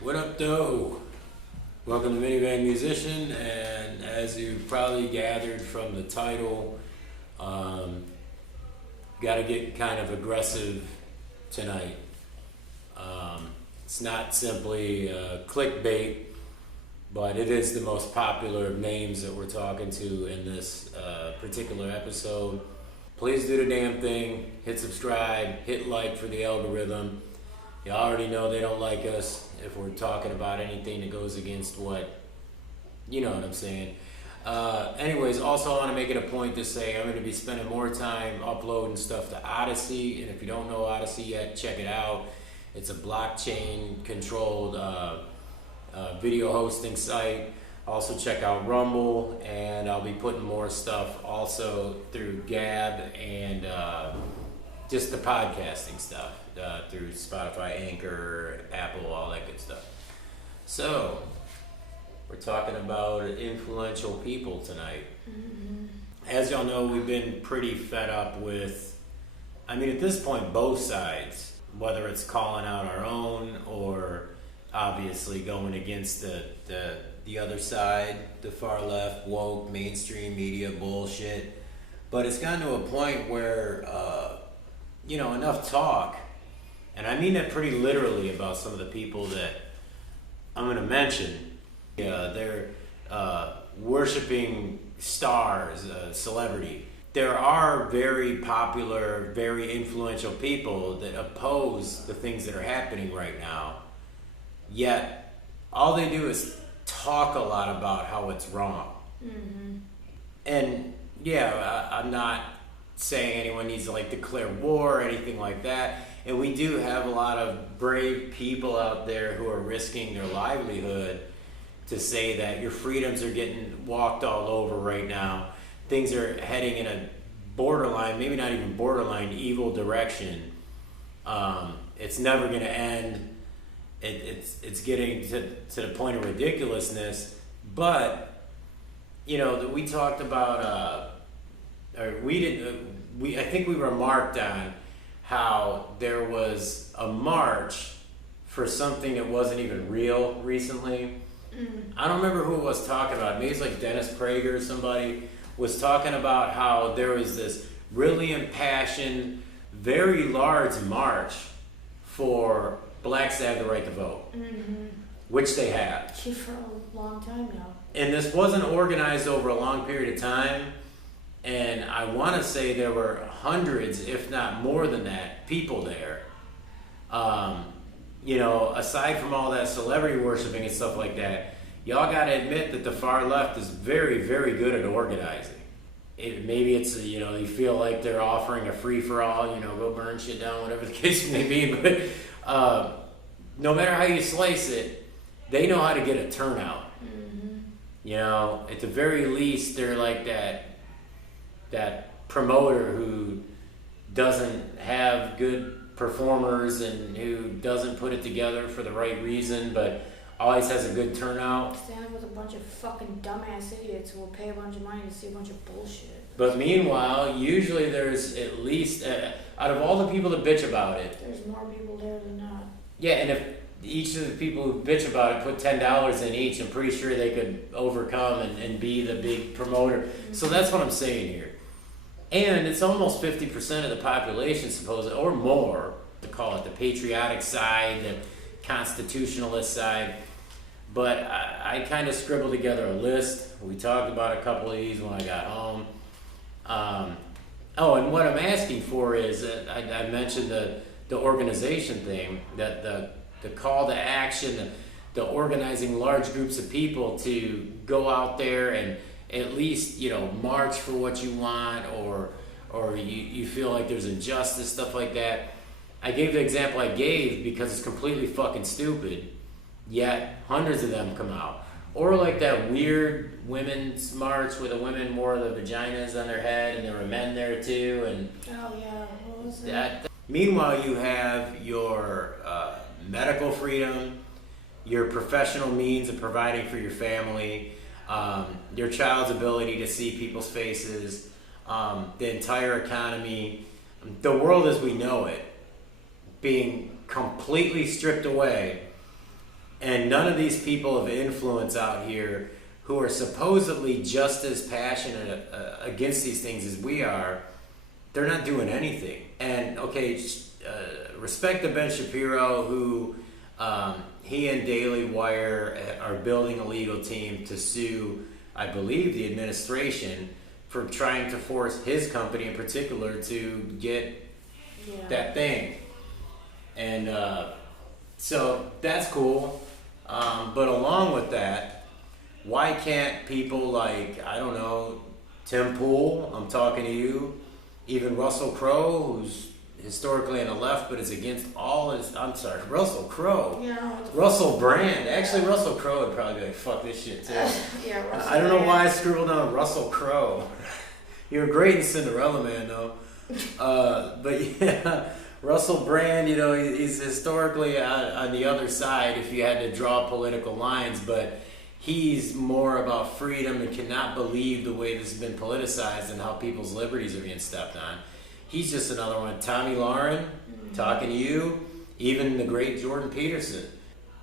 What up, though? Welcome to Minivan Musician, and as you probably gathered from the title, got to get kind of aggressive tonight. It's not simply clickbait, but it is the most popular names that we're talking to in this particular episode. Please do the damn thing. Hit subscribe, hit like for the algorithm. You already know they don't like us if we're talking about anything that goes against what, you know what I'm saying. Anyways, also I want to make it a point to say I'm going to be spending more time uploading stuff to Odyssey, and if you don't know Odyssey yet, check it out. It's a blockchain controlled video hosting site. Also check out Rumble, and I'll be putting more stuff also through Gab and just the podcasting stuff through Spotify, Anchor, Apple, all that good stuff. So, we're talking about influential people tonight. Mm-hmm. As y'all know, we've been pretty fed up with, at this point, both sides, whether it's calling out our own or obviously going against the other side, the far left, woke, mainstream media bullshit. But it's gotten to a point where, enough talk, and I mean that pretty literally about some of the people that I'm going to mention. They're worshiping stars, celebrity. There are very popular, very influential people that oppose the things that are happening right now, yet all they do is talk a lot about how it's wrong. Mm-hmm. And I'm not saying anyone needs to declare war or anything like that. And we do have a lot of brave people out there who are risking their livelihood to say that your freedoms are getting walked all over right now. Things are heading in a borderline, maybe not even borderline, evil direction. It's never going to end. It's getting to the point of ridiculousness. But, we talked about, I think we remarked on how there was a march for something that wasn't even real recently. I don't remember who it was talking about. Maybe it's like Dennis Prager or somebody was talking about how there was this really impassioned, very large march for blacks to have the right to vote, which they have. For a long time now. And this wasn't organized over a long period of time. And I want to say there were hundreds, if not more than that, people there. Aside from all that celebrity worshiping and stuff like that, y'all got to admit that the far left is very, very good at organizing. Maybe it's, you feel like they're offering a free-for-all, go burn shit down, whatever the case may be. But no matter how you slice it, they know how to get a turnout. Mm-hmm. At the very least, they're like that promoter who doesn't have good performers and who doesn't put it together for the right reason, but always has a good turnout. Standing with a bunch of fucking dumbass idiots who will pay a bunch of money to see a bunch of bullshit. But meanwhile, usually there's at least, out of all the people that bitch about it, there's more people there than not. Yeah, and if each of the people who bitch about it put $10 in each, I'm pretty sure they could overcome and be the big promoter. Mm-hmm. So that's what I'm saying here. And it's almost 50% of the population, supposedly, or more, to call it the patriotic side, the constitutionalist side. But I kind of scribbled together a list. We talked about a couple of these when I got home. And what I'm asking for is, I mentioned the organization thing, that the call to action, the organizing large groups of people to go out there and at least, march for what you want, or you feel like there's injustice, stuff like that. I gave the example I gave because it's completely fucking stupid, yet hundreds of them come out. Or like that weird women's march where the women wore the vaginas on their head and there were men there too. And oh yeah, what was that? Meanwhile, you have your medical freedom, your professional means of providing for your family, your child's ability to see people's faces, the entire economy, the world as we know it being completely stripped away And none of these people of influence out here who are supposedly just as passionate against these things as we are, they're not doing anything. And okay, respect to Ben Shapiro, who he and Daily Wire are building a legal team to sue, I believe, the administration for trying to force his company in particular to get that thing. And so that's cool. But along with that, why can't people like, I don't know, Tim Poole, I'm talking to you, even Russell Crowe, who's historically on the left but is against all his, I'm sorry, Russell Crowe. Yeah. Russell Brand. Actually, Russell Crowe would probably be like, fuck this shit too. Yeah, Russell I don't know Brand. why I scribbled down Russell Crowe. You were great in Cinderella Man though. But yeah, Russell Brand, you know, he's historically on the other side if you had to draw political lines, but he's more about freedom and cannot believe the way this has been politicized and how people's liberties are being stepped on. He's just another one. Tomi Lahren, talking to you. Even the great Jordan Peterson.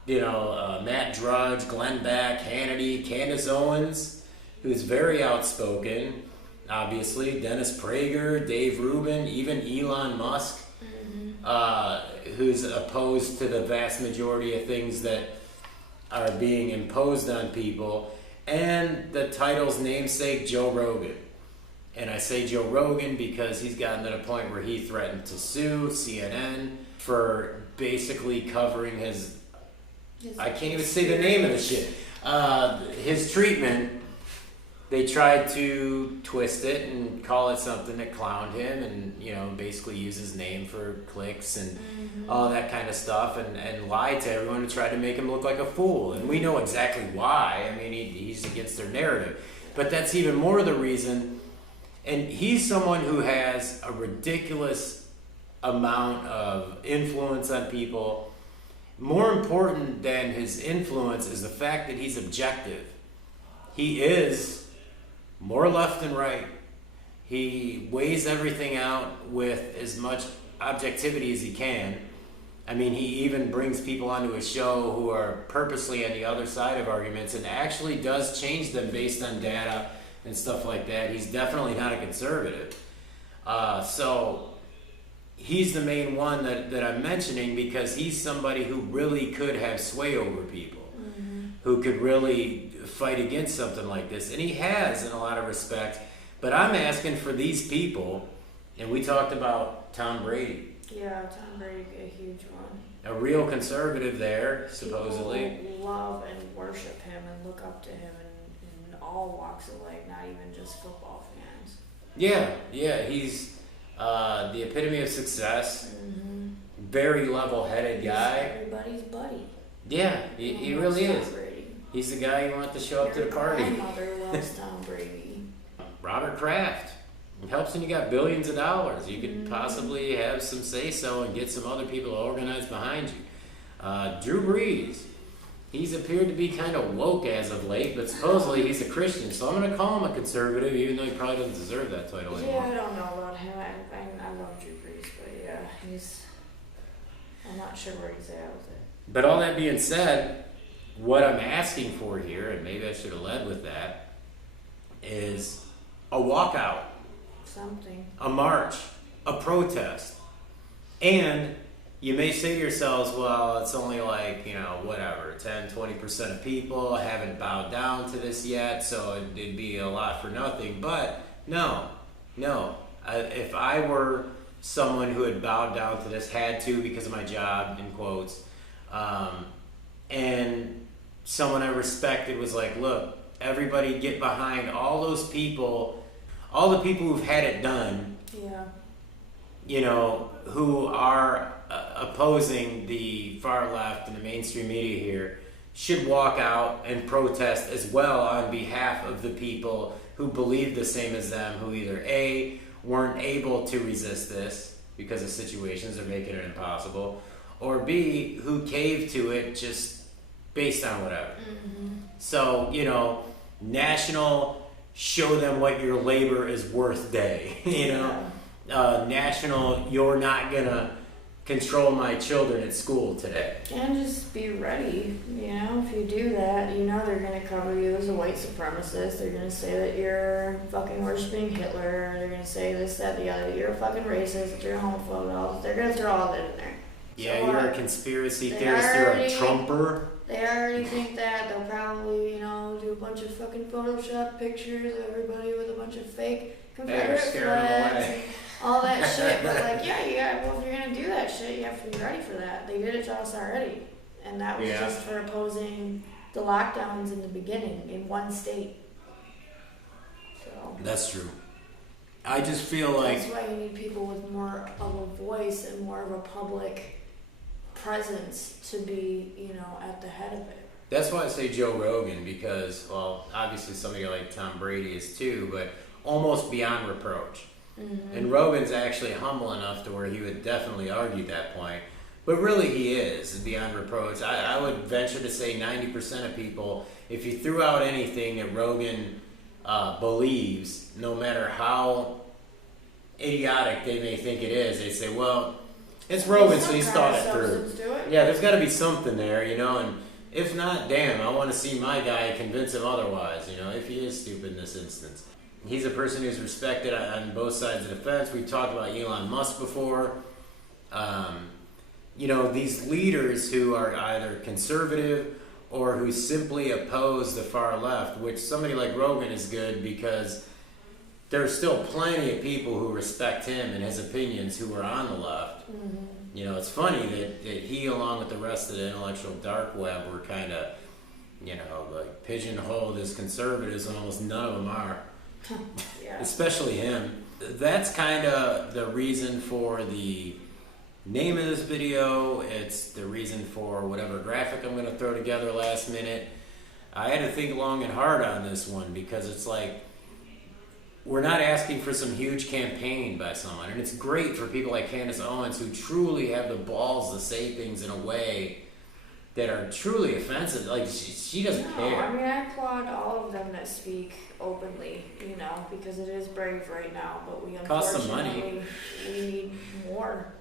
You know, Matt Drudge, Glenn Beck, Hannity, Candace Owens, who's very outspoken, obviously. Dennis Prager, Dave Rubin, even Elon Musk, who's opposed to the vast majority of things that are being imposed on people. And the title's namesake, Joe Rogan. And I say Joe Rogan because he's gotten to the point where he threatened to sue CNN for basically covering his I can't even say the name of the shit. His treatment, they tried to twist it and call it something that clowned him and, you know, basically use his name for clicks and all that kind of stuff and lie to everyone and try to make him look like a fool. And we know exactly why. I mean, he's against their narrative. But that's even more the reason. And he's someone who has a ridiculous amount of influence on people. More important than his influence is the fact that he's objective. He is more left than right. He weighs everything out with as much objectivity as he can. I mean, he even brings people onto his show who are purposely on the other side of arguments and actually does change them based on data and stuff like that. He's definitely not a conservative. So he's the main one that I'm mentioning because he's somebody who really could have sway over people, who could really fight against something like this. And he has in a lot of respects. But I'm asking for these people, and we talked about Tom Brady. Yeah, Tom Brady, a huge one. A real conservative there, supposedly. People love and worship him and look up to him in all walks of life, not even just football fans. Yeah, he's the epitome of success. Very level-headed guy. He's everybody's buddy. Yeah, he really is. Brady. He's the guy you want to show up to the party. My mother loves Tom Brady. Robert Kraft. It helps when you got billions of dollars. You could possibly have some say-so and get some other people to organize behind you. Drew Brees. He's appeared to be kind of woke as of late, but supposedly he's a Christian, so I'm going to call him a conservative, even though he probably doesn't deserve that title anymore. Yeah, I don't know about him. I love Drew Brees, but yeah, I'm not sure where he's at with it. But all that being said, what I'm asking for here, and maybe I should have led with that, is a walkout. Something. A march. A protest. And you may say to yourselves, well, it's only like, 10, 20% of people haven't bowed down to this yet, so it'd be a lot for nothing. But no. If I were someone who had bowed down to this, had to because of my job, in quotes, and someone I respected was like, look, everybody get behind all those people, all the people who've had it done, who are opposing the far left and the mainstream media here, should walk out and protest as well on behalf of the people who believe the same as them, who either A, weren't able to resist this because of situations that are making it impossible, or B, who caved to it just based on whatever. So, national show them what your labor is worth day, national you're not gonna control my children at school today. And just be ready, you know, if you do that, you know they're going to cover you as a white supremacist. They're going to say that you're fucking worshiping Hitler. They're going to say this, that, the other. You're a fucking racist, that you're a homophobe. They're going to throw all that in there. Yeah, so, you're a conspiracy theorist, you're a Trumper. They already think that. They'll probably, you know, do a bunch of fucking Photoshop pictures of everybody with a bunch of fake Confederate flags. All that shit, but like, well, if you're gonna do that shit, you have to be ready for that. They did it to us already, and that was just for opposing the lockdowns in the beginning in one state. So that's true. I just feel like that's why you need people with more of a voice and more of a public presence to be, you know, at the head of it. That's why I say Joe Rogan, because, well, obviously somebody like Tom Brady is too, but almost beyond reproach. Mm-hmm. And Rogan's actually humble enough to where he would definitely argue that point. But really he is beyond reproach. I would venture to say 90% of people, if you threw out anything that Rogan believes, no matter how idiotic they may think it is, they say, well, it's Rogan, so he's thought it through. Yeah, there's got to be something there, you know, and if not, damn, I want to see my guy convince him otherwise, you know, if he is stupid in this instance. He's a person who's respected on both sides of the fence. We've talked about Elon Musk before. You know, these leaders who are either conservative or who simply oppose the far left, which somebody like Rogan is good because there's still plenty of people who respect him and his opinions who are on the left. Mm-hmm. You know, it's funny that he, along with the rest of the intellectual dark web, were kind of, you know, like pigeonholed as conservatives, and almost none of them are. Yeah. Especially him. That's kind of the reason for the name of this video. It's the reason for whatever graphic I'm going to throw together last minute. I had to think long and hard on this one because it's like we're not asking for some huge campaign by someone, and it's great for people like Candace Owens who truly have the balls to say things in a way that are truly offensive. Like, she doesn't care. I mean, I applaud all of them that speak openly, you know, because it is brave right now, but we unfortunately we need more.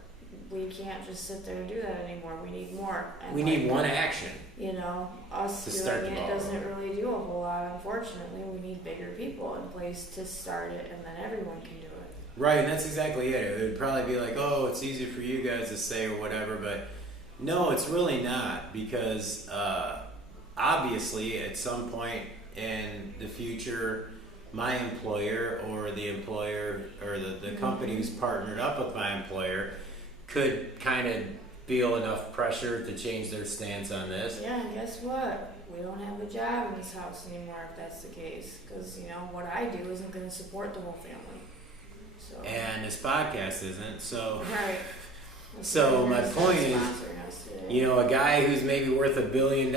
We can't just sit there and do that anymore. We need more. And we need one action. You know, us doing it doesn't really do a whole lot, unfortunately. We need bigger people in place to start it, and then everyone can do it. Right, and that's exactly it. It would probably be like, oh, it's easy for you guys to say or whatever, but no, it's really not, because obviously at some point in the future, my employer or the employer or the company who's partnered up with my employer could kind of feel enough pressure to change their stance on this. Yeah, and guess what? We don't have a job in this house anymore if that's the case, because, you know, what I do isn't going to support the whole family. So. And this podcast isn't, so... Right. So my point is, you know, a guy who's maybe worth $1 billion,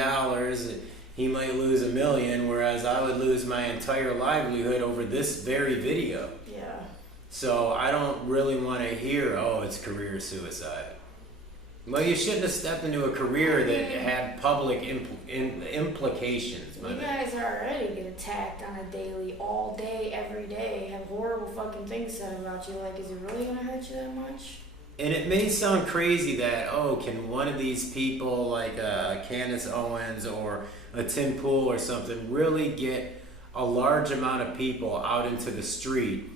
he might lose $1 million, whereas I would lose my entire livelihood over this very video. Yeah. So I don't really want to hear, oh, it's career suicide. Well, you shouldn't have stepped into a career that had public implications. You guys already get attacked on a daily, all day, every day, have horrible fucking things said about you. Like, is it really going to hurt you that much? And it may sound crazy that, oh, can one of these people like Candace Owens or a Tim Poole or something really get a large amount of people out into the street?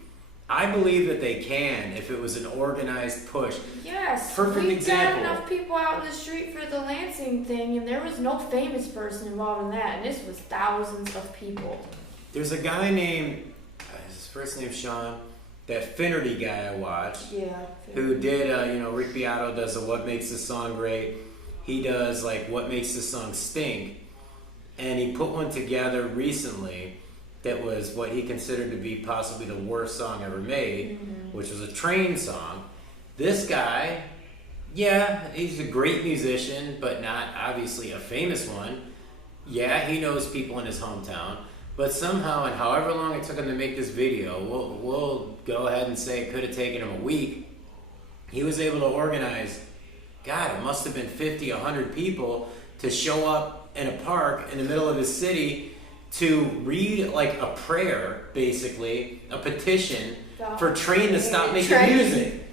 I believe that they can if it was an organized push. Yes, perfect example. We got enough people out in the street for the Lansing thing, and there was no famous person involved in that, and this was thousands of people. There's a guy named, his first name's Sean, that Finnerty guy I watched, who did, you know, Rick Beato does the What Makes This Song Great. He does, like, What Makes This Song Stink. And he put one together recently that was what he considered to be possibly the worst song ever made, which was a Train song. This guy, yeah, he's a great musician, but not obviously a famous one. Yeah, he knows people in his hometown. But somehow, and however long it took him to make this video, we'll go ahead and say it could have taken him a week. He was able to organize, God, it must have been 50, 100 people to show up in a park in the middle of his city to read like a prayer, basically, a petition for Train to stop making music.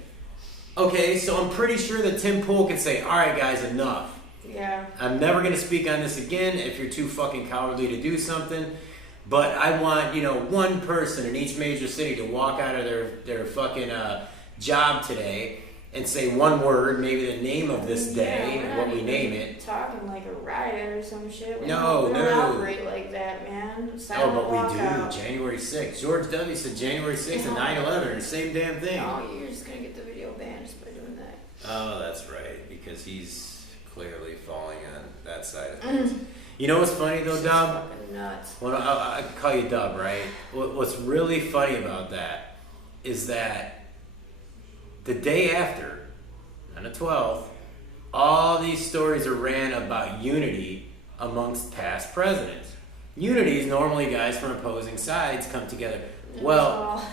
Okay, so I'm pretty sure that Tim Poole can say, all right, guys, enough. Yeah. I'm never going to speak on this again if you're too fucking cowardly to do something. But I want, one person in each major city to walk out of their fucking job today and say one word, maybe the name of this day, what we name it. Talking like a riot or some shit. We No. don't operate like that, man. Silent but we do. walkout. January 6th. George W. said January 6th and 9/11, the same damn thing. Oh, you're just gonna get the video banned just by doing that. Oh, that's right, because he's clearly falling on that side of things. You know what's funny though, Dub? Fucking nuts. Well, I call you Dub, right? What's really funny about that is that the day after, on the 12th, all these stories are ran about unity amongst past presidents. Unity is normally guys from opposing sides come together. Well,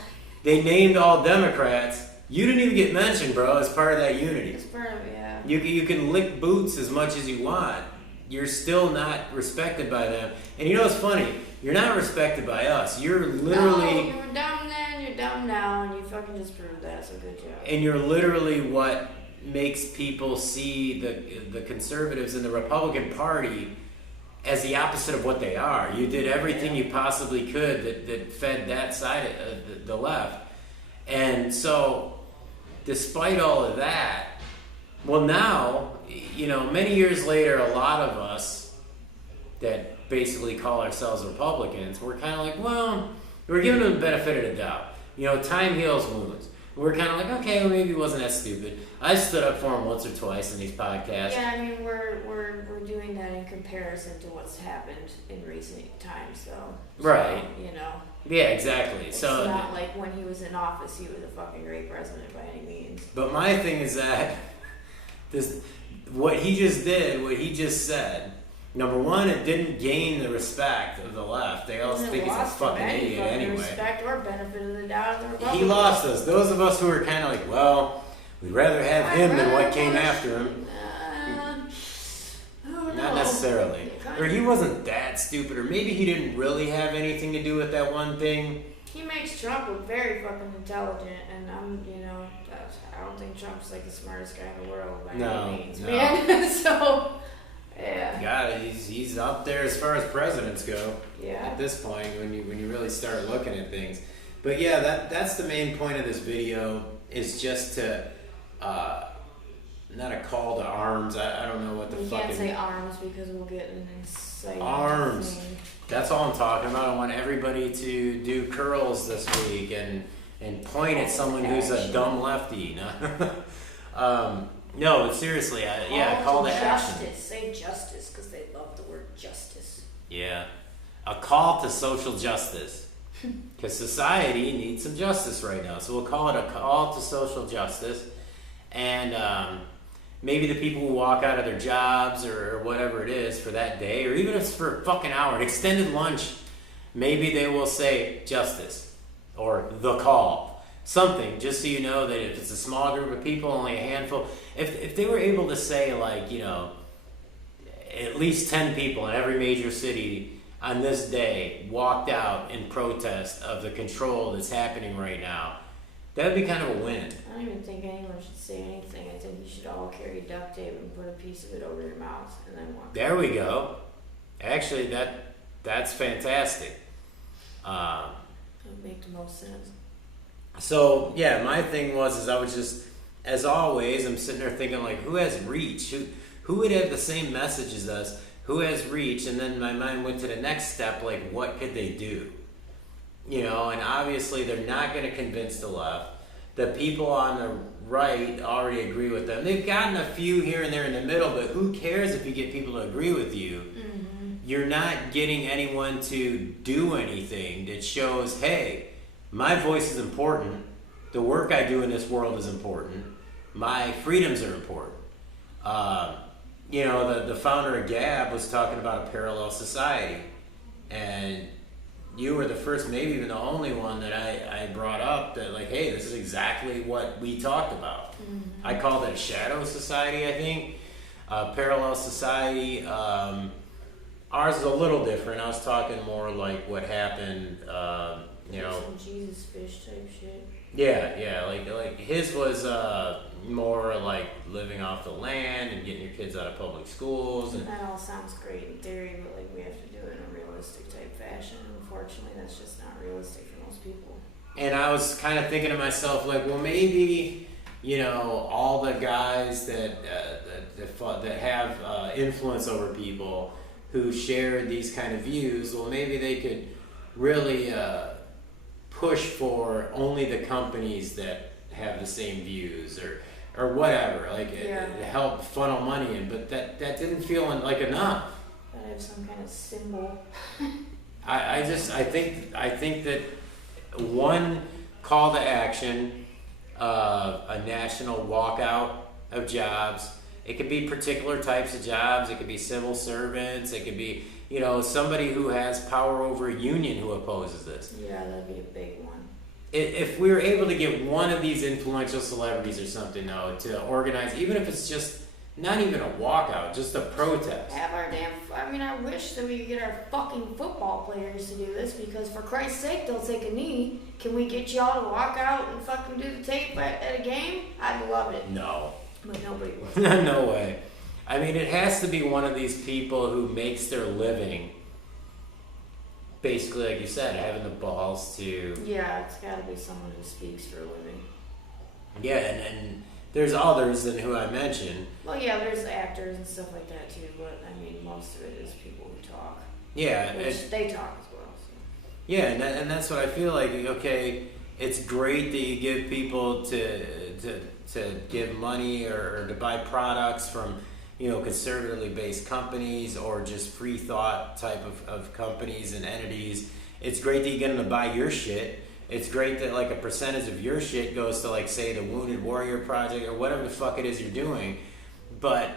they named all Democrats. You didn't even get mentioned, bro, as part of that unity. It's part of it, yeah. You can lick boots as much as you want. You're still not respected by them. And you know what's funny? You're not respected by us. You're literally... No, you were dumb then, you're dumb now, and you fucking just proved that, so good job. And you're literally what makes people see the conservatives and the Republican Party as the opposite of what they are. You did everything you possibly could that fed that side of the left. And so, despite all of that, well now, many years later, a lot of us that basically call ourselves Republicans, we're kind of like, well, we're giving them the benefit of the doubt. Time heals wounds. We're kind of like, okay, well, maybe he wasn't that stupid. I stood up for him once or twice in these podcasts. Yeah, I mean, we're doing that in comparison to what's happened in recent times, though. Right. So, Yeah, exactly. It's so not like when he was in office, he was a fucking great president by any means. But my thing is that what he just did, what he just said, number one, it didn't gain the respect of the left. They all think he's a fucking idiot anyway. Respect or benefit of the doubt of the Republicans. He lost us. Those of us who are kind of like, well, we'd rather have him than what came after him. Not necessarily. Or he wasn't that stupid, or maybe he didn't really have anything to do with that one thing. He makes Trump look very fucking intelligent, and I don't think Trump's like the smartest guy in the world by any means, man. So, yeah. God, he's up there as far as presidents go. Yeah. At this point, when you really start looking at things, but yeah, that's the main point of this video, is just to not a call to arms. I don't know what the fuck. You can't say arms because we'll get an inciting arms. thing. That's all I'm talking about. I want everybody to do curls this week and point at someone who's a dumb lefty. No, but seriously, call to action. Justice. Say justice because they love the word justice. Yeah, a call to social justice. Because society needs some justice right now. So we'll call it a call to social justice. And maybe the people who walk out of their jobs or whatever it is for that day, or even if it's for a fucking hour, an extended lunch, maybe they will say justice or the call. Something, just so you know that if it's a small group of people, only a handful, if they were able to say, like, at least 10 people in every major city on this day walked out in protest of the control that's happening right now, that would be kind of a win. I don't even think anyone should say anything. I think you should all carry duct tape and put a piece of it over your mouth and then walk. There we go. Actually, that's fantastic. It would make the most sense. So, yeah, my thing was I was just, as always, I'm sitting there thinking, like, who has reach? Who would have the same message as us? Who has reach? And then my mind went to the next step, like, what could they do? And obviously they're not going to convince the left. The people on the right already agree with them. They've gotten a few here and there in the middle, but who cares if you get people to agree with you? Mm-hmm. You're not getting anyone to do anything that shows, hey, my voice is important. The work I do in this world is important. My freedoms are important. The founder of Gab was talking about a parallel society. And you were the first, maybe even the only one that I brought up that, like, hey, this is exactly what we talked about. Mm-hmm. I called it a shadow society, I think. Parallel society. Ours is a little different. I was talking more like what happened you know, some Jesus fish type shit. Yeah, like his was more like living off the land and getting your kids out of public schools. And that all sounds great in theory, but like we have to do it in a realistic type fashion. Unfortunately, that's just not realistic for most people. And I was kind of thinking to myself, like, well, maybe, you know, all the guys that have influence over people who share these kind of views, well, maybe they could really push for only the companies that have the same views or whatever, like help funnel money in, but that didn't feel like enough. Gotta have some kind of symbol. I think that one call to action, a national walkout of jobs. It could be particular types of jobs. It could be civil servants. It could be, you know, somebody who has power over a union who opposes this. Yeah, that'd be a big one. If we were able to get one of these influential celebrities or something, though, to organize, even if it's just not even a walkout, just a protest. Have our damn. I mean, I wish that we could get our fucking football players to do this because, for Christ's sake, they'll take a knee. Can we get y'all to walk out and fucking do the tape at a game? I'd love it. No. But nobody would. No way. I mean, it has to be one of these people who makes their living, basically, like you said, having the balls to... Yeah, it's got to be someone who speaks for a living. Yeah, and there's others than who I mentioned. Well, yeah, there's actors and stuff like that, too, but, I mean, most of it is people who talk. Yeah. Which they talk as well. So. Yeah, and that's what I feel like. Okay, it's great that you give people to give money or to buy products from, you know, conservatively based companies or just free thought type of companies and entities. It's great that you get them to buy your shit. It's great that like a percentage of your shit goes to, like, say, the Wounded Warrior Project or whatever the fuck it is you're doing, but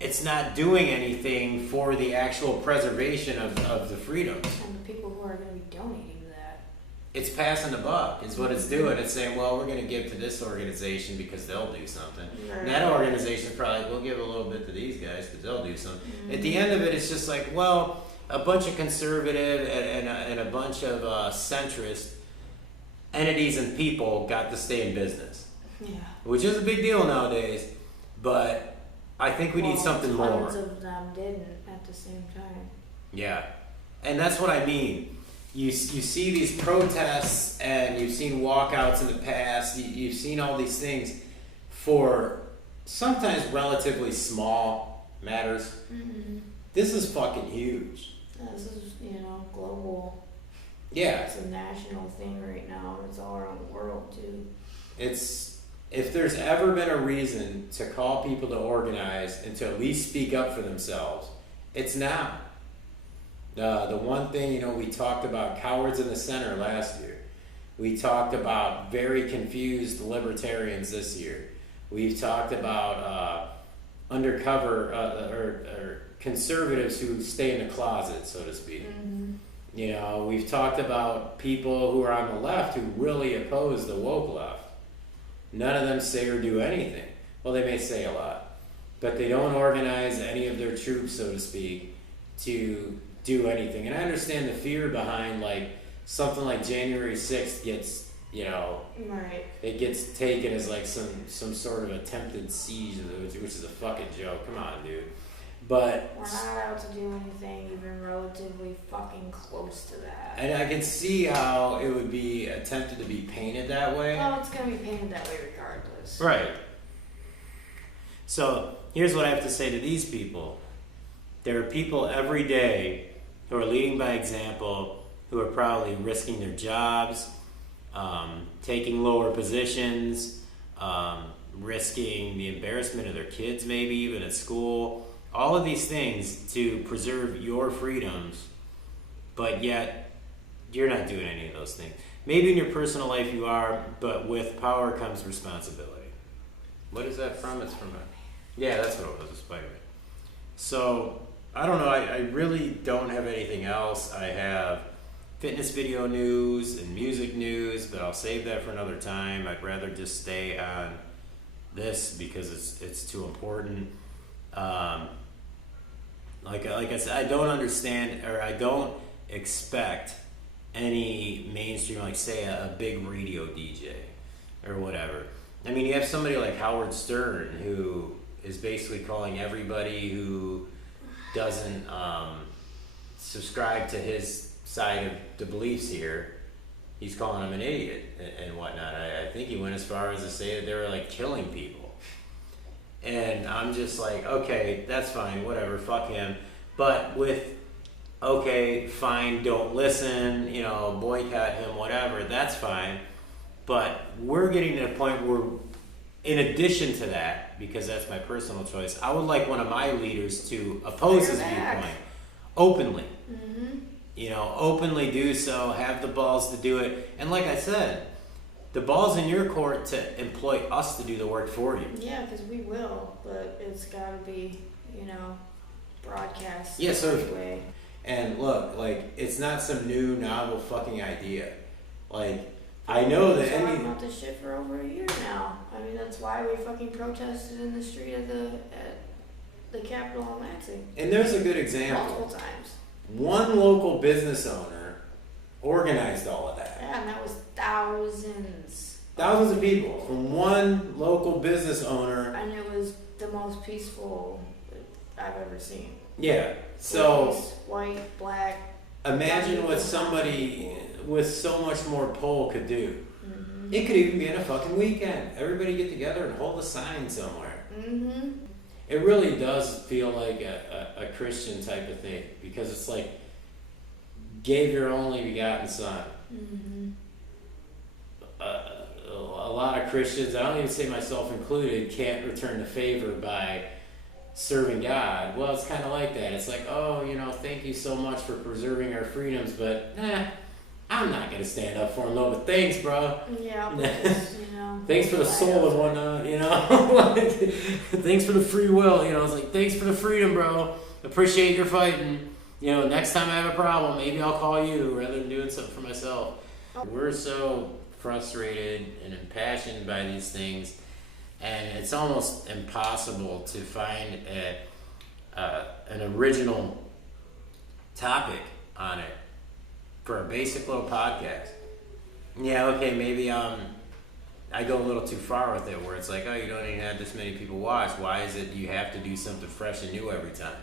it's not doing anything for the actual preservation of the freedoms. And the people who are going to be donating to that. It's passing the buck is what it's doing. It's saying, well, we're going to give to this organization because they'll do something. Right. And that organization's probably, we'll give a little bit to these guys because they'll do something. Mm-hmm. At the end of it, it's just like, well, a bunch of conservative and a bunch of centrist entities and people got to stay in business. Yeah. Which is a big deal nowadays, but I think we need something more. Tons of them didn't at the same time. Yeah. And that's what I mean. You see these protests and you've seen walkouts in the past. You've seen all these things for sometimes relatively small matters. Mm-hmm. This is fucking huge. This is, you know, global. Yeah. It's a national thing right now. It's all around the world, too. If there's ever been a reason to call people to organize and to at least speak up for themselves, it's now. The one thing, you know, we talked about cowards in the center last year. We talked about very confused libertarians this year. We've talked about undercover or conservatives who stay in the closet, so to speak. Mm-hmm. You know, we've talked about people who are on the left who really oppose the woke left. None of them say or do anything. Well, they may say a lot, but they don't organize any of their troops, so to speak, to do anything. And I understand the fear behind, like, something like January 6th gets, you know, right. It gets taken as like some sort of attempted siege, which is a fucking joke. Come on, dude. But we're not out to do anything even relatively fucking close to that. And I can see how it would be attempted to be painted that way. Well, it's going to be painted that way regardless. Right. So here's what I have to say to these people. There are people every day who are leading by example, who are probably risking their jobs, taking lower positions, risking the embarrassment of their kids maybe even at school. All of these things to preserve your freedoms, but yet you're not doing any of those things. Maybe in your personal life you are, but with power comes responsibility. What is that from? It's from yeah, that's what it was, a Spider-Man. So, I don't know, I really don't have anything else. I have fitness video news and music news, but I'll save that for another time. I'd rather just stay on this because it's too important. Like I said, I don't understand, or I don't expect any mainstream, like say a big radio DJ or whatever. I mean, you have somebody like Howard Stern who is basically calling everybody who doesn't subscribe to his side of the beliefs here, he's calling them an idiot and whatnot. I think he went as far as to say that they were like killing people. And I'm just like, okay, that's fine, whatever, fuck him. But with, okay, fine, don't listen, you know, boycott him, whatever, that's fine. But we're getting to a point where, in addition to that, because that's my personal choice, I would like one of my leaders to oppose his viewpoint openly. Mm-hmm. You know, openly do so, have the balls to do it. And like I said, the ball's in your court to employ us to do the work for you. Yeah, because we will, but it's got to be, you know, broadcast. Yeah, so way. And look, like, it's not some new, novel fucking idea. Like, I know that we've been talking about this shit for over a year now. I mean, that's why we fucking protested in the street at the Capitol in Lansing. And there's a good example. Multiple times. One local business owner organized all of that. Yeah, and that was thousands. Thousands of people from one local business owner. And it was the most peaceful I've ever seen. Yeah, so white, black. Imagine what somebody with so much more pull could do. Mm-hmm. It could even be in a fucking weekend. Everybody get together and hold a sign somewhere. Mm-hmm. It really does feel like a Christian type of thing, because it's like, gave your only begotten son. Mm-hmm. A lot of Christians, I don't even say myself included, can't return the favor by serving God. Well, it's kind of like that. It's like, oh, you know, thank you so much for preserving our freedoms, but I'm not going to stand up for them, though, but thanks, bro. Yeah, because, you know. Thanks for the soul and whatnot, you know. Thanks for the free will, you know. It's like, thanks for the freedom, bro. Appreciate your fighting. You know, next time I have a problem, maybe I'll call you rather than doing something for myself. We're so frustrated and impassioned by these things, and it's almost impossible to find an original topic on it for a basic little podcast. Yeah, okay, maybe I go a little too far with it, where it's like, oh, you don't even have this many people watch. Why is it you have to do something fresh and new every time?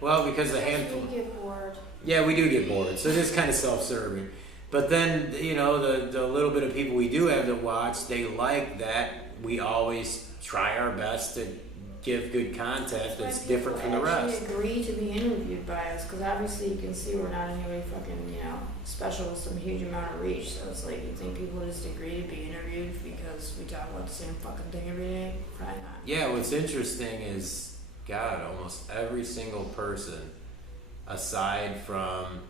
Well, because the handful. We get bored. Yeah, we do get bored, so it is kind of self-serving. But then, you know, the little bit of people we do have that watch, they like that we always try our best to give good content that's different from the rest. People agree to be interviewed by us, because obviously you can see we're not in any way fucking, you know, special with some huge amount of reach. So it's like, you think people just agree to be interviewed because we talk about the same fucking thing every day? Probably not. Yeah, what's interesting is, God, almost every single person, aside from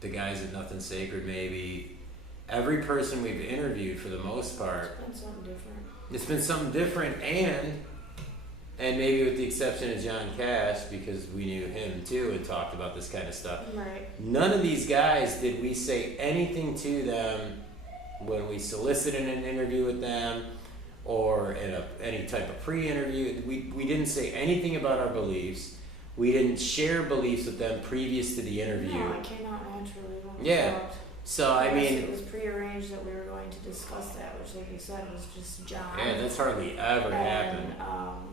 the guys at Nothing Sacred, maybe, every person we've interviewed for the most part, it's been something different. It's been something different, and maybe with the exception of John Cash, because we knew him too and talked about this kind of stuff. Right. None of these guys did we say anything to them when we solicited an interview with them, or in any type of pre-interview. We didn't say anything about our beliefs. We didn't share beliefs with them previous to the interview. No, it came out naturally when we Yeah. talked. So, I mean, it was prearranged that we were going to discuss that, which, like you said, was just John. yeah, that's hardly ever happened. And,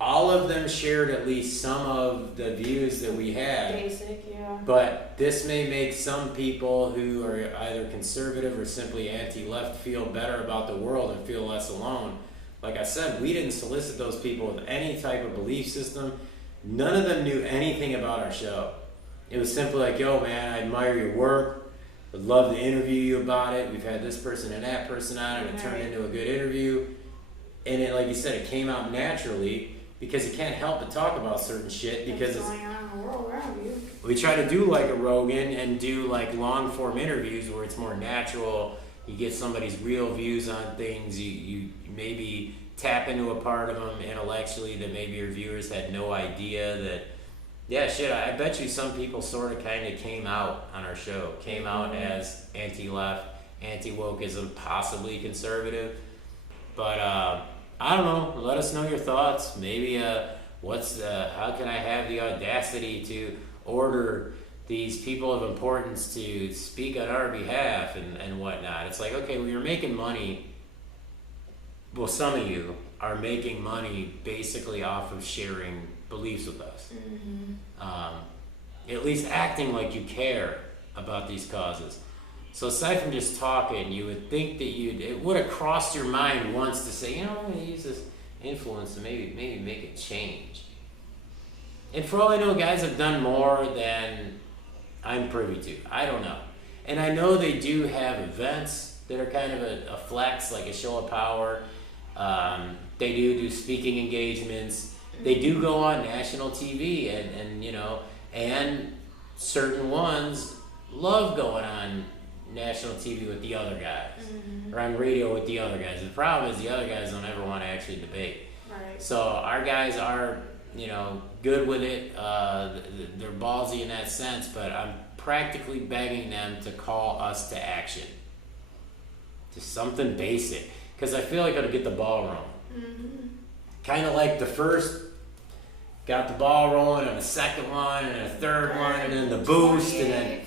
all of them shared at least some of the views that we had. basic, yeah. But this may make some people who are either conservative or simply anti-left feel better about the world and feel less alone. Like I said, we didn't solicit those people with any type of belief system. None of them knew anything about our show. It was simply like, yo, man, I admire your work. Would love to interview you about it. We've had this person and that person on it. It turned into a good interview. And it, like you said, it came out naturally, because you can't help but talk about certain shit because What's going on in the world around you. We try to do like a Rogan and do like long form interviews where it's more natural. You get somebody's real views on things. You maybe tap into a part of them intellectually that maybe your viewers had no idea that. Yeah, shit, I bet you some people sort of kind of came out on our show. Came out as anti-left, anti-wokeism, possibly conservative. But I don't know. Let us know your thoughts. Maybe how can I have the audacity to order these people of importance to speak on our behalf and whatnot. It's like, okay, well, you're making money. Well, some of you are making money basically off of sharing beliefs with us. At least acting like you care about these causes. So aside from just talking, you would think that it would have crossed your mind once to say, you know, I'm going to use this influence to maybe make a change. And for all I know, guys have done more than I'm privy to. I don't know. And I know they do have events that are kind of a flex, like a show of power. They do speaking engagements. They do go on national TV, and you know, and certain ones love going on national TV with the other guys, or on radio with the other guys. The problem is the other guys don't ever want to actually debate. Right. So our guys are, you know, good with it. They're ballsy in that sense, but I'm practically begging them to call us to action. Just something basic, because I feel like I gotta get the ball rolling. Kind of like the first, got the ball rolling, and a second one, and a third one, and then the boost, and then,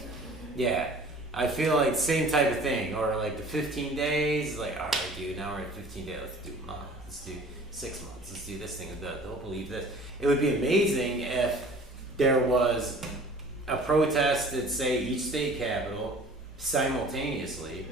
yeah. I feel like same type of thing, or like the 15 days, like, all right, dude, now we're at 15 days, let's do a month, let's do 6 months, let's do this thing, they'll believe this. It would be amazing if there was a protest at, say, each state capital simultaneously,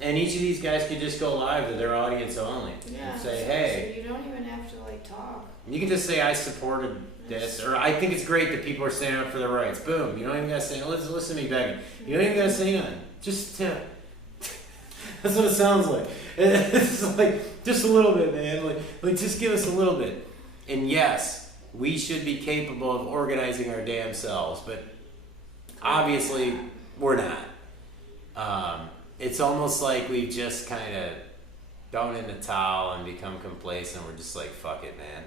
and each of these guys could just go live to their audience only, and say, hey. So you don't even have to, like, talk. You can just say, I supported this, or I think it's great that people are standing up for their rights. Boom. You don't even gotta say, listen to me begging. You don't even gotta say nothing. Just that's what it sounds like. It's like, just a little bit, man. Like just give us a little bit. And yes, we should be capable of organizing our damn selves, but obviously we're not. It's almost like we've just kind of thrown in the towel and become complacent. We're just like, fuck it, man.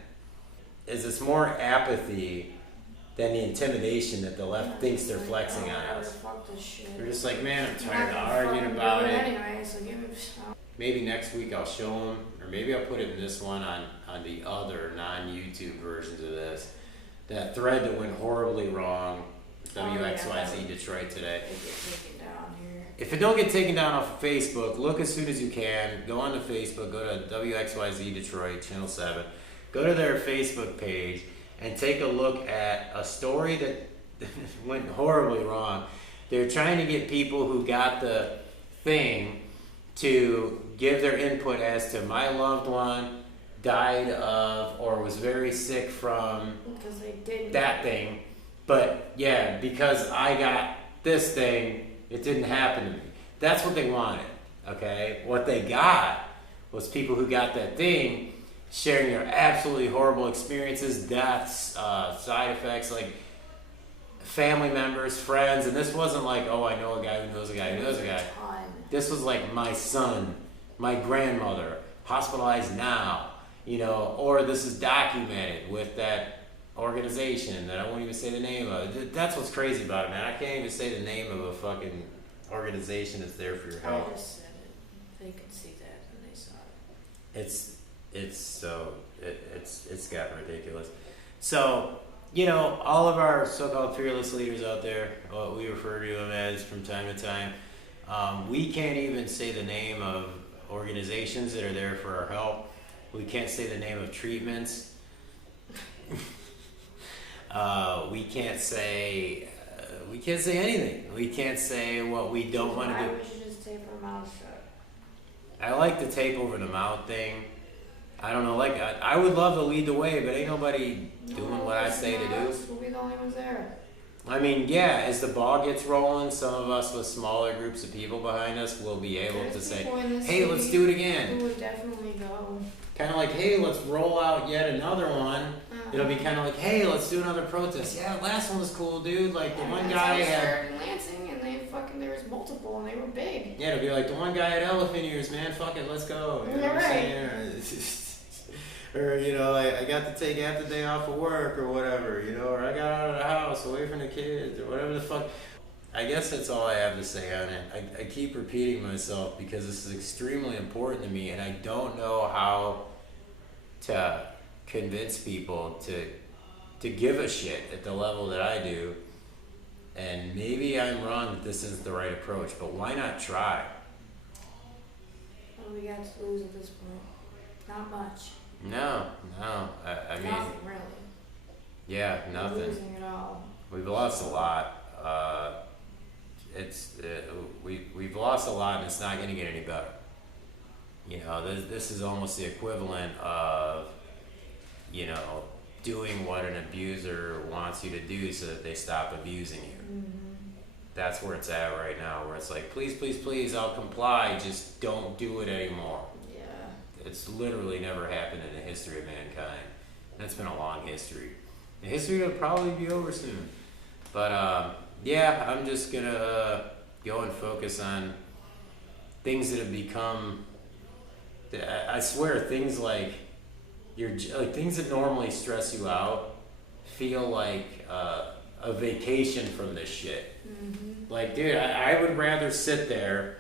It's more apathy than the intimidation that the left thinks they're flexing on us. They're just like, man, I'm tired of arguing about it. Anyway, so give it maybe next week I'll show them, or maybe I'll put it in this one on the other non-YouTube versions of this. That thread that went horribly wrong, WXYZ Detroit today. If it don't get taken down off of Facebook, look as soon as you can. Go on to Facebook, go to WXYZ Detroit, Channel 7. Go to their Facebook page and take a look at a story that went horribly wrong. They're trying to get people who got the thing to give their input as to my loved one died of or was very sick from that thing. But yeah, because I got this thing, it didn't happen to me. That's what they wanted, okay? What they got was people who got that thing sharing their absolutely horrible experiences, deaths, side effects, like family members, friends. And this wasn't like, oh, I know a guy who knows a guy who knows a guy. This was like my son, my grandmother, hospitalized now, you know, or this is documented with that organization that I won't even say the name of. That's what's crazy about it, man. I can't even say the name of a fucking organization that's there for your health. I just said it. They could see that and they saw it. It's gotten ridiculous. So, you know, all of our so-called fearless leaders out there, what we refer to them as from time to time, we can't even say the name of organizations that are there for our help. We can't say the name of treatments. We can't say anything. We can't say what we don't want to do. We should just tape our mouths shut. I like the tape over the mouth thing. I don't know, like I would love to lead the way, but ain't nobody doing what I say to do. We'll be the only ones there. I mean, yeah, as the ball gets rolling, some of us with smaller groups of people behind us will be able to say, hey, let's do it again. We would definitely go. Kind of like, hey, let's roll out yet another one. It'll be kind of like, hey, let's do another protest. Yeah, last one was cool, dude. Like, the one guy had... in Lansing, and there was multiple, and they were big. Yeah, it'll be like, the one guy had elephant ears, man. Fuck it, let's go. You know what I'm saying? Or, you know, I got to take half the day off of work or whatever, you know, or I got out of the house away from the kids or whatever the fuck. I guess that's all I have to say on it. I keep repeating myself because this is extremely important to me, and I don't know how to convince people to give a shit at the level that I do, and maybe I'm wrong that this isn't the right approach, but why not try? What do we got to lose at this point? Not much. No. I mean, nothing really. Yeah, nothing. We're losing it all. We've lost a lot. We've lost a lot, and it's not going to get any better. You know, this is almost the equivalent of, you know, doing what an abuser wants you to do so that they stop abusing you. Mm-hmm. That's where it's at right now, where it's like, please, I'll comply, just don't do it anymore. Yeah. It's literally never happened in the history of mankind. That's been a long history. The history will probably be over soon. But, yeah, I'm just going to go and focus on things that have become, I swear, things like, things that normally stress you out feel like a vacation from this shit. Mm-hmm. Like, dude, I would rather sit there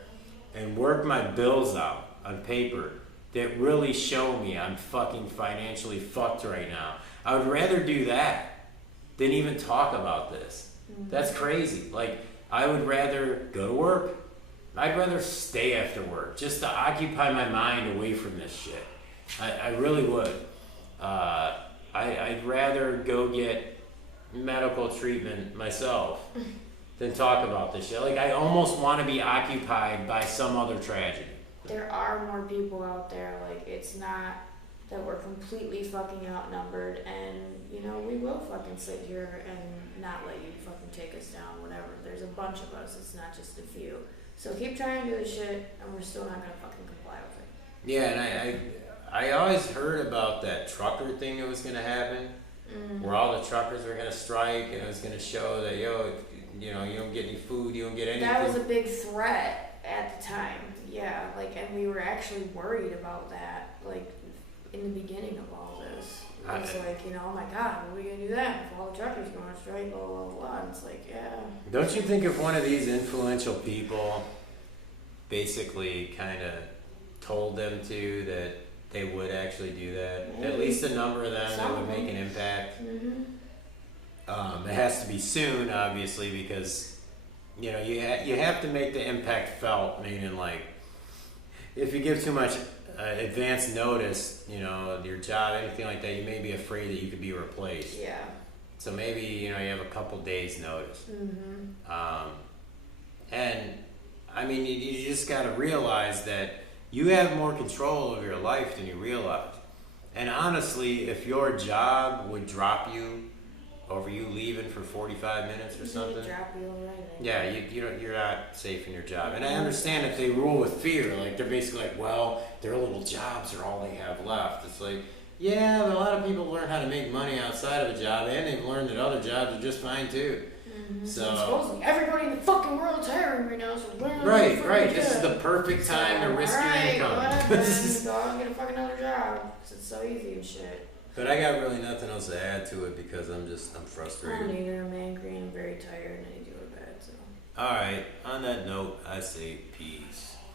and work my bills out on paper that really show me I'm fucking financially fucked right now. I would rather do that than even talk about this. Mm-hmm. That's crazy. Like, I would rather go to work. I'd rather stay after work just to occupy my mind away from this shit. I really would. I'd rather go get medical treatment myself than talk about this shit. Like, I almost want to be occupied by some other tragedy. There are more people out there. Like, it's not that we're completely fucking outnumbered, and, you know, we will fucking sit here and not let you fucking take us down, whatever. There's a bunch of us. It's not just a few. So keep trying to do the shit, and we're still not gonna fucking comply with it. Yeah, and I always heard about that trucker thing that was gonna happen, where all the truckers were gonna strike, and it was gonna show that, you know, you don't get any food, you don't get anything. That was a big threat at the time. Yeah, like, and we were actually worried about that, like, in the beginning of all this. It was like, you know, oh my God, what are we gonna do then if all the truckers go on strike, blah, blah, blah. And it's like, yeah. Don't you think if one of these influential people basically kind of told them to, that they would actually do that? Maybe. At least a number of them that would make an impact. Mm-hmm. It has to be soon, obviously, because, you know, you have to make the impact felt, meaning, like, if you give too much advance notice, you know, your job, anything like that, you may be afraid that you could be replaced. Yeah. So maybe, you know, you have a couple days notice. Mm-hmm. And I mean, you just got to realize that you have more control over your life than you realize. And honestly, if your job would drop you over you leaving for 45 minutes or something, yeah, you're not safe in your job. And I understand that they rule with fear. Like, they're basically like, well, their little jobs are all they have left. It's like, yeah, but a lot of people learn how to make money outside of a job, and they've learned that other jobs are just fine too. Mm-hmm. So supposedly everybody in the fucking world's hiring right now, so right. This is the perfect time to risk your income. Whatever, go out and get a fucking other job, because it's so easy and shit. But I got really nothing else to add to it because I'm frustrated. I don't either. I'm angry and I'm very tired and I need to go to bed. So. Alright, on that note, I say peace.